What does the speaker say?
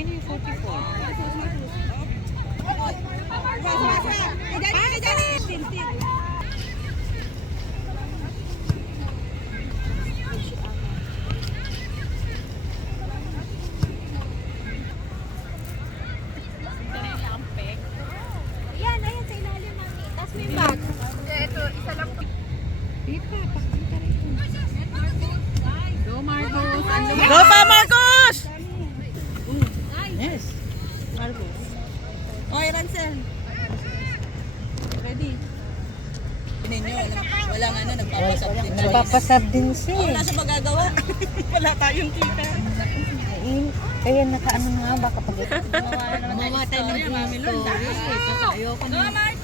Magkano yung 44? Yan, ayan sa ilalim mami. Tapos may bag. Ito, isa lang. Tita, pakita rin. Go, Marcos! Go pa, Marcos! Yes. Marcos. Okay, Rancel. Ready? Ninyo, walang ano, nagpapasap din. Nagpapasab din siya Oo, eh. nasa magagawa. Wala tayong kita. Kaya nakaano na nga baka pag Gumawa tayo ng story. Ayoko na.